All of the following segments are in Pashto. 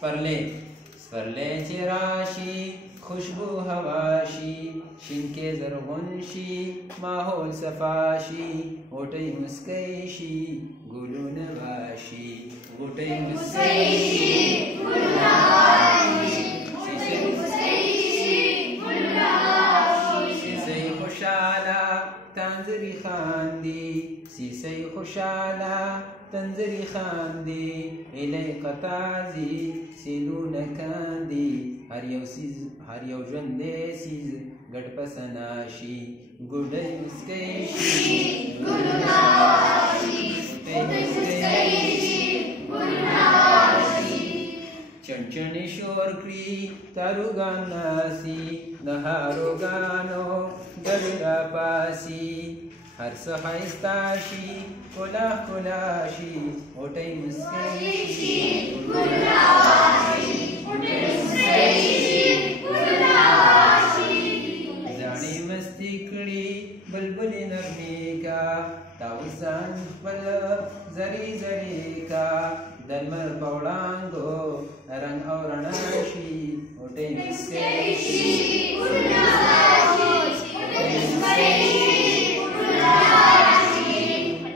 سپرلی چې راشي خوشبو هواشي شینکې زرغون شي ماحول صفا شي غوټۍ مسکی شي ګلونه راشي غوټۍ مسکی شي ګلونه راشي سیسۍ خوشاله تنزري خاندي سیسۍ خوشاله تنزري خاندي الی قطازي سیلونه کاندي هر یو ژوندی سیز ګډ په ثنا شي ګوډۍ مسکی شي ګلونه راشي غوټۍ مسکی شي ګلونه راشي چڼچڼې شور کړي تاروګان ناسي د هاروګانو ډلې راپاسي هر څه ښایسته شي ښکلا ښکلا شي غوټۍ مسکی شي ګلونه راشي غوټۍ مسکی شي ګلونه راشي زاڼې مستي کړي بلبلې نغمې کا طاووسان خپل زري زري کا د لمر په وړانګو رنګ او رڼا شي غوټۍ مسکی شي ګلونه راشي غوټۍ مسکی شي ګلونه راشي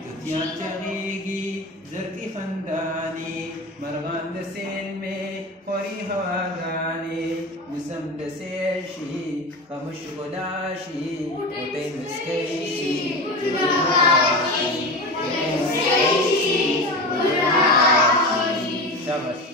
توتیان چغېږي زرکې خندانې مرغان د سیل مې خوري هواګانې موسم د سیل شي خاموش ښکلا شي غوټۍ مسکی شي ګلونه راشي غوټۍ مسکی شي ګلونه راشي شاباش